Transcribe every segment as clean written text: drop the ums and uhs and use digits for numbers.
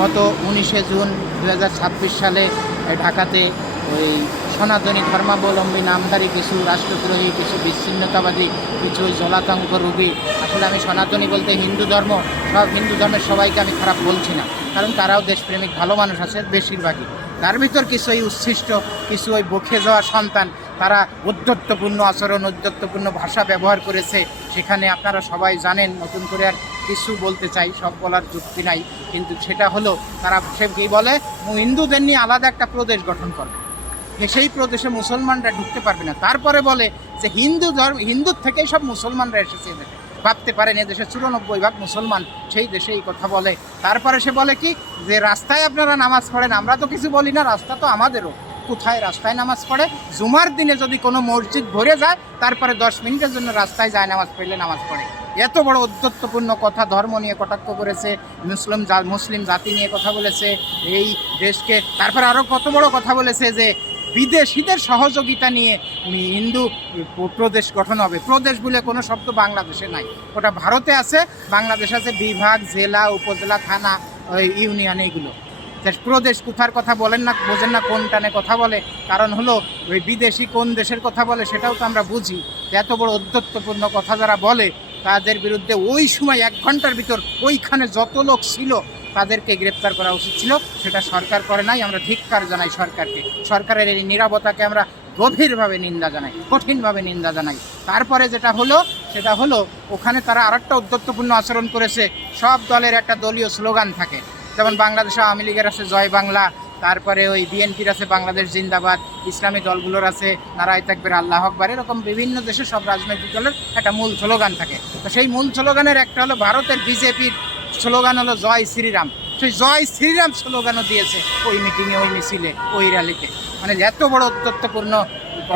গত 19শে জুন 2026 সালে ঢাকাতে ওই সনাতনী ধর্মাবলম্বী নামধারী কিছু রাষ্ট্রদ্রোহী, কিছু বিচ্ছিন্নতাবাদী, কিছু ওই জলাতঙ্ক রোগী, আসলে আমি সনাতনী বলতে হিন্দু ধর্ম, সব হিন্দু ধর্মের সবাইকে আমি খারাপ বলছি না, কারণ তারাও দেশপ্রেমিক ভালো মানুষ আছে বেশিরভাগই। তার ভিতর কিছু এই উচ্ছিষ্ট, কিছু ওই বকে যাওয়া সন্তান, তারা উদ্ধত্তপূর্ণ আচরণ, উদ্ধত্তপূর্ণ ভাষা ব্যবহার করেছে। সেখানে আপনারা সবাই জানেন, নতুন করে আর কিছু বলতে চাই, সব বলার যুক্তি নাই, কিন্তু সেটা হলো তারা সে কী বলে, হিন্দুদের নিয়ে আলাদা একটা প্রদেশ গঠন করবে, সেই প্রদেশে মুসলমানরা ঢুকতে পারবে না। তারপরে বলে যে হিন্দুর থেকেই সব মুসলমানরা এসেছে এদেশে। ভাবতে পারেন এদেশে 94% মুসলমান, সেই দেশে এই কথা বলে। তারপরে সে বলে কি যে রাস্তায় আপনারা নামাজ পড়েন, আমরা তো কিছু বলি না, রাস্তা তো আমাদেরও। কোথায় রাস্তায় নামাজ পড়ে? জুমার দিনে যদি কোনো মসজিদ ভরে যায়, তারপরে 10 মিনিটের জন্য রাস্তায় যায় নামাজ পড়লে নামাজ পড়ে। এত বড় উদ্ধত্তপূর্ণ কথা, ধর্ম নিয়ে কটাক্ষ করেছে, মুসলিম জাতি নিয়ে কথা বলেছে, এই দেশকে। তারপরে আরও কত বড় কথা বলেছে যে বিদেশিদের সহযোগিতা নিয়ে হিন্দু প্রদেশ গঠন হবে। প্রদেশ বলে কোনো শব্দ বাংলাদেশে নাই, ওটা ভারতে আছে, বাংলাদেশে আছে বিভাগ, জেলা, উপজেলা, থানা, ইউনিয়ন, এইগুলো। প্রদেশ কোথার কথা বলেন না, বোঝেন না, কোন টানে কথা বলে। কারণ হলো ওই বিদেশি কোন দেশের কথা বলে সেটাও তো আমরা বুঝি। এত বড় উদ্ধত্তপূর্ণ কথা যারা বলে, তাদের বিরুদ্ধে ওই সময় 1 ঘন্টার ভিতর ওইখানে যত লোক ছিল তাদেরকে গ্রেপ্তার করা উচিত ছিল, সেটা সরকার করে নাই। আমরা ধিক্কার জানাই সরকারকে, সরকারের এই নীরবতাকে আমরা গভীরভাবে নিন্দা জানাই, কঠিনভাবে নিন্দা জানাই। তারপরে যেটা হলো সেটা হলো ওখানে তারা আরেকটা উদ্ধত্তপূর্ণ আচরণ করেছে। সব দলের একটা দলীয় স্লোগান থাকে, যেমন বাংলাদেশে আওয়ামী লীগের আছে জয় বাংলা, তারপরে ওই বিএনপির আছে বাংলাদেশ জিন্দাবাদ, ইসলামী দলগুলোর আছে নারায়ে তাকবীর আল্লাহু আকবার। এরকম বিভিন্ন দেশে সব রাজনৈতিক দলের একটা মূল স্লোগান থাকে। তো সেই মূল স্লোগানের একটা হলো ভারতের বিজেপির স্লোগান হলো জয় শ্রীরাম। সেই জয় শ্রীরাম স্লোগানও দিয়েছে ওই মিটিংয়ে, ওই মিছিলে, ওই র্যালিতে। মানে এত বড় উদ্ধত্তপূর্ণ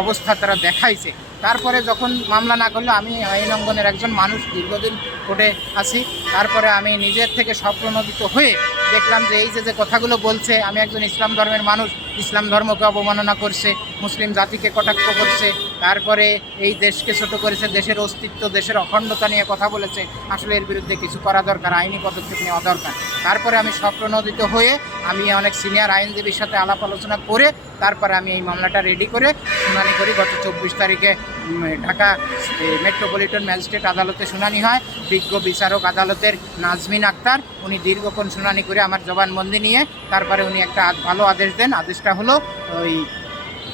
অবস্থা তারা দেখাইছে। তারপরে যখন মামলা না করলো, আমি আইন অঙ্গনের একজন মানুষ, দীর্ঘদিন কোর্টে আছি, তারপরে আমি নিজের থেকে স্বপ্রণোদিত হয়ে দেখলাম যে এই যে কথাগুলো বলছে, আমি একজন ইসলাম ধর্মের মানুষ, ইসলাম ধর্মকে অবমাননা করছে, মুসলিম জাতিকে কটাক্ষ করছে, তারপরে এই দেশকে ছোট করেছে, দেশের অস্তিত্ব, দেশের অখণ্ডতা নিয়ে কথা বলেছে। আসলে এর বিরুদ্ধে কিছু করা দরকার, আইনি পদক্ষেপ নেওয়া দরকার। তারপরে আমি স্বপ্রণোদিত হয়ে আমি অনেক সিনিয়র আইনজীবীর সাথে আলাপ আলোচনা করে তারপরে আমি এই মামলাটা রেডি করে শুনানি করি। গত 24 তারিখে ঢাকা মেট্রোপলিটন ম্যাজিস্ট্রেট আদালতে শুনানি হয়। বিজ্ঞ বিচারক আদালতের নাজমিন আক্তার, উনি দীর্ঘক্ষণ শুনানি করে আমার জবানবন্দি নিয়ে তারপরে উনি একটা ভালো আদেশ দেন। আদেশটা হলো ওই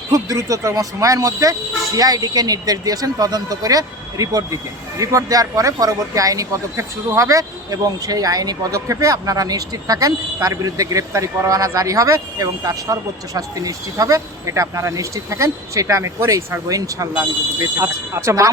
খুব দ্রুততম সময়ের মধ্যে সিআইডিকে নির্দেশ দিয়েছেন তদন্ত করে রিপোর্ট দিতে। রিপোর্ট দেওয়ার পরে পরবর্তী আইনি পদক্ষেপ শুরু হবে এবং সেই আইনি পদক্ষেপে আপনারা নিশ্চিত থাকেন তার বিরুদ্ধে গ্রেপ্তারি পরোয়ানা জারি হবে এবং তার সর্বোচ্চ শাস্তি নিশ্চিত হবে। এটা আপনারা নিশ্চিত থাকেন, সেটা আমি করেই ছাড়বো ইনশাল্লাহ, আমি যদি বেঁচে থাকি। আচ্ছা,